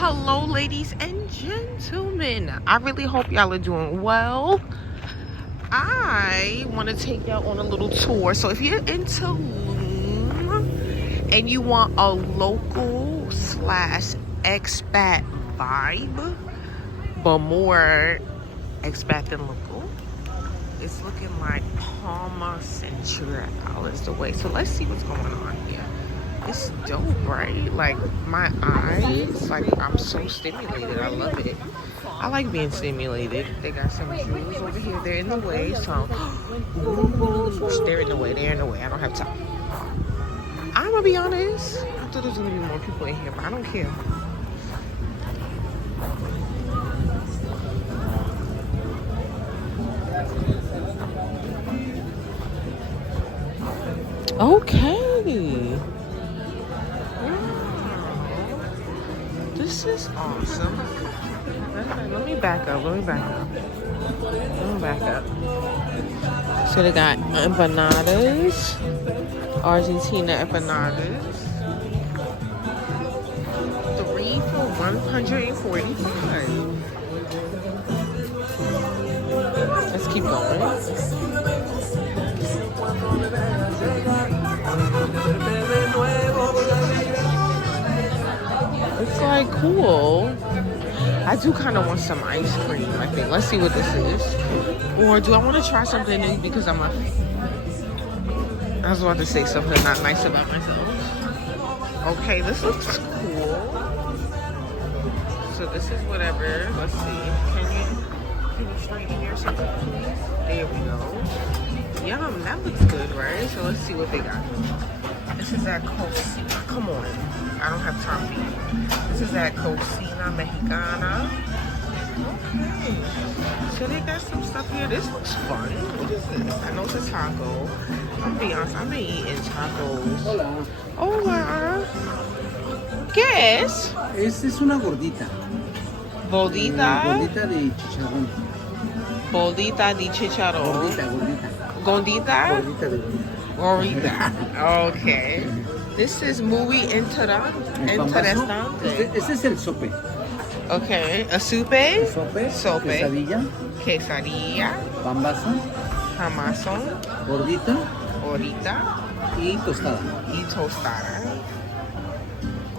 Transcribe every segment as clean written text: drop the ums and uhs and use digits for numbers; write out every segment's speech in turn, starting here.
Hello, ladies and gentlemen. I really hope y'all are doing well. I want to take y'all on a little tour. So if you're in Tulum and you want a local slash expat vibe, but more expat than local, it's looking like Palma Central is the way. So let's see what's going on here. It's dope, right? Like my eyes, like I'm so stimulated. I love it. I like being stimulated. They got some jewels over here. They're in the way, so they're in the way. They're in the way. I don't have time. I'm gonna be honest. I thought there was gonna be more people in here, but I don't care. Okay. This is awesome. Let me back up. So they got empanadas, Argentina empanadas. 3 for $145. Let's keep going. It's like cool. I do kind of want some ice cream, I think. Let's see what this is. Or do I want to try something new because I was about to say something not nice about myself. Okay, this looks cool. So this is whatever. Let's see. Can you straighten your something, please? There we go. Yum, that looks good, right? So let's see what they got. This is at Cocina. Come on. I don't have time for you. This is at Cocina Mexicana. Okay. So they got some stuff here. This looks fun. What is this? I know it's a taco. I'm gonna be honest, I've been eating tacos. Hola. ¿Qué es? Esta es una gordita. Gordita. Gordita de chicharrón. Gordita de chicharrón. Gordita. Gordita? Gordita de Gordita. Okay. This is muy interesante. Este es el sope. Okay. A soupe? Sope. Quesadilla. Pambazo. Jamazón. Gordita. Y tostada.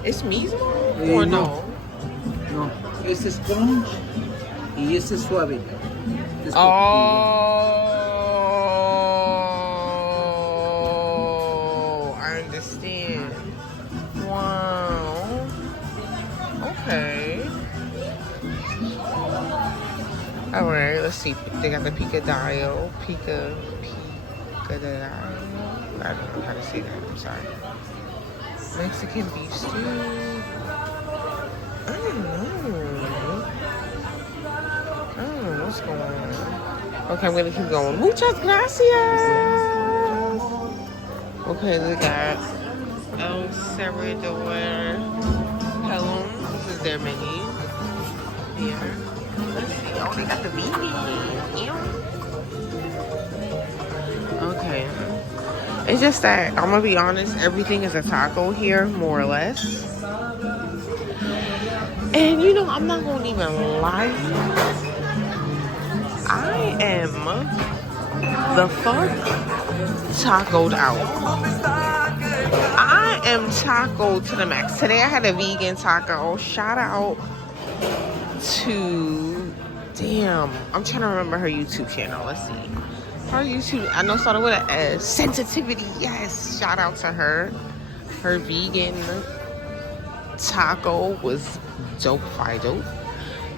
¿Es mismo o no? No. Este es crunch y este es suave. I understand. Wow. Okay. All right, let's see. They got the picadillo. Picadillo. I don't know how to say that. I'm sorry. Mexican beef stew. I don't know what's going on. Okay, I'm gonna keep going. Muchas gracias. Okay, they got El Servidor Pelum. This is their menu. Here. Let's see. Oh, they got the vegan. Okay. It's just that, I'm gonna be honest, everything is a taco here, more or less. And you know, I'm not gonna even lie. I am the fuck tacoed out. I am tacoed to the max. Today I had a vegan taco. Shout out to, damn, I'm trying to remember her YouTube channel. Let's see. Her YouTube, I know, started with a S. Sensitivity, yes. Shout out to her. Her vegan taco was dope.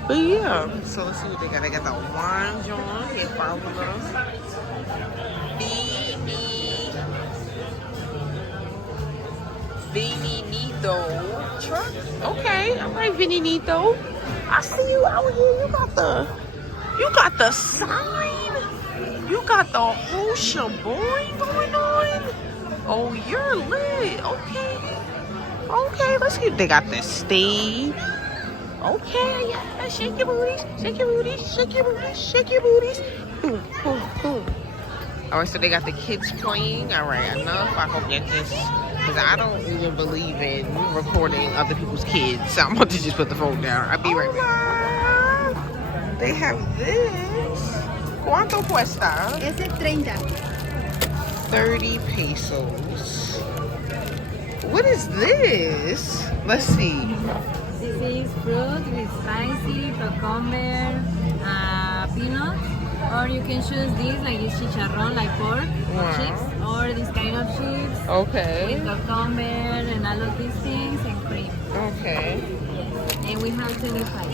But yeah, so let's see what they got. They got the wine joint. Here, follow us. Vinito truck. Okay, all right, Vinito. I see you out here. You got the sign. You got the whole shaboing going on. Oh, you're lit. Okay, let's see. They got the stage. Okay, yeah. Shake your booties. Boom, boom, boom. All right, so they got the kids playing. All right, enough. I hope you just Because I don't even believe in recording other people's kids. So I'm about to just put the phone down. I'll be right back. They have this. ¿Cuánto cuesta? Ese 30. 30 pesos. What is this? Let's see. This is fruit with spicy, cucumber, peanuts. Or you can choose this, like this chicharrón, like pork chips, or this kind of chips. Okay. With cucumber and all of these things and cream. Okay. Yes. And we have 25.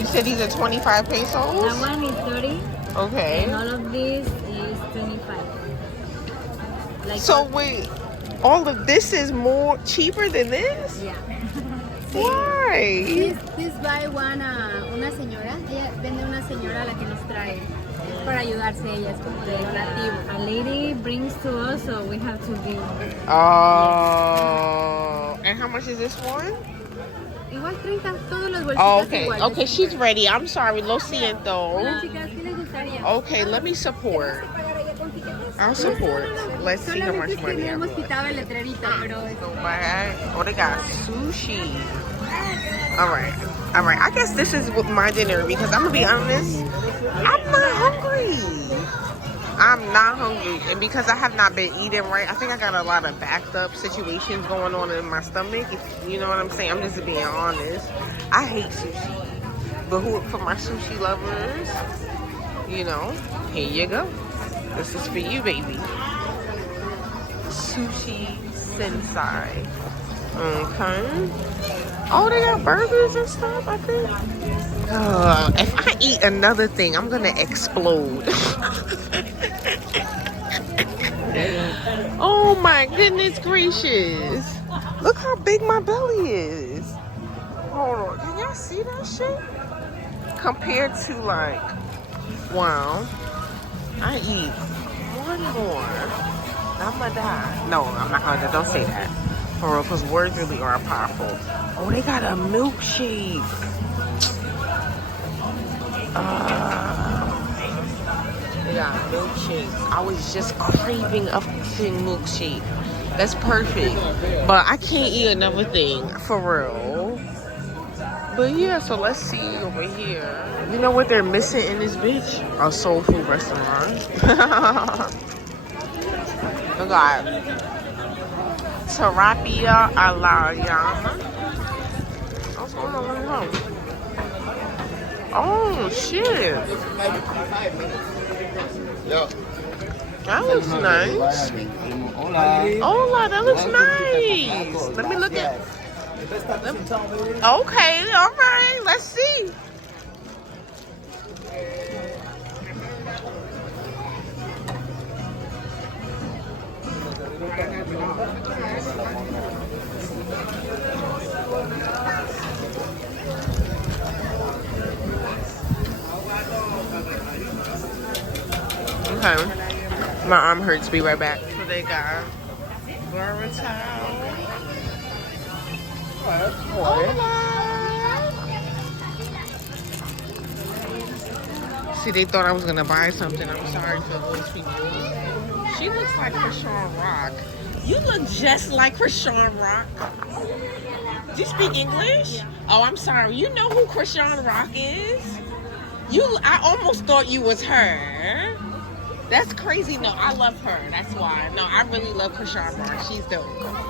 You said these are 25 pesos? That one is 30. Okay. And all of this is 25. Like So wait, all of this is more cheaper than this? yeah. Why? This buy one, una señora, ella vende una señora la que nos trae para ayudarse ella, es como de donativo. A lady brings to us, so we have to give. Oh, and how much is this one? Igual 30, todos los bolsitos Oh, okay. iguales. Okay, she's ready. I'm sorry, lo siento. Hola chicas, ¿qué les gustaría? Okay, let me support. I'll support. Let's see how much Solamente es que money no I hemos have. quitado el letrerito, pero Oh, they got sushi. All right. I guess this is my dinner because I'm gonna be honest, I'm not hungry. And because I have not been eating right, I think I got a lot of backed up situations going on in my stomach. If you know what I'm saying, I'm just being honest. I hate sushi, but for my sushi lovers, you know, here you go. This is for you, baby. Sushi Sensei. Okay. Oh, they got burgers and stuff, I think. If I eat another thing, I'm gonna explode. Oh my goodness gracious. Look how big my belly is. Hold on. Can y'all see that shit? Compared to like, wow. I eat one more. I'ma die. No, I'm not gonna. Don't say that. For real, because words really are powerful. Oh, they got a milkshake. They got milkshakes. I was just craving a fucking milkshake. That's perfect. But I can't eat another thing. For real. But yeah, so let's see over here. You know what they're missing in this bitch? A soul food restaurant. We got Terapia a la llama. What's going on? Oh shit. That looks nice. Hola, that looks nice. Let me look at. Okay, all right. Let's see. Okay. My arm hurts. Be right back. So they got Burrito. See, they thought I was gonna buy something. I'm sorry for those people. She looks like Krishan Rock. You look just like Krishan Rock. Do you speak English? Oh, I'm sorry. You know who Krishan Rock is? I almost thought you was her. That's crazy. No, I love her. That's why. No, I really love Krishan Rock. She's dope.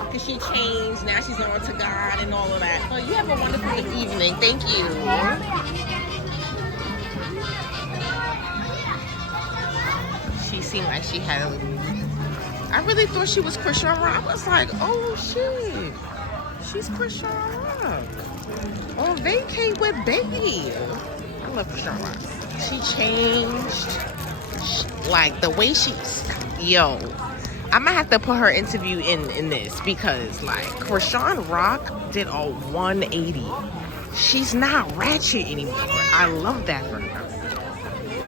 Because she changed. Now she's on to God and all of that. Well, you have a wonderful evening. Thank you. She seemed like she had a little... I really thought she was Krishan Rock. I was like, oh, shit. She's Krishan Rock. On vacate with Baby. I love Krishan Rock. She changed... Like the way yo, I'm gonna have to put her interview in this because like Krishan Rock did a 180. She's not ratchet anymore. I love that for her.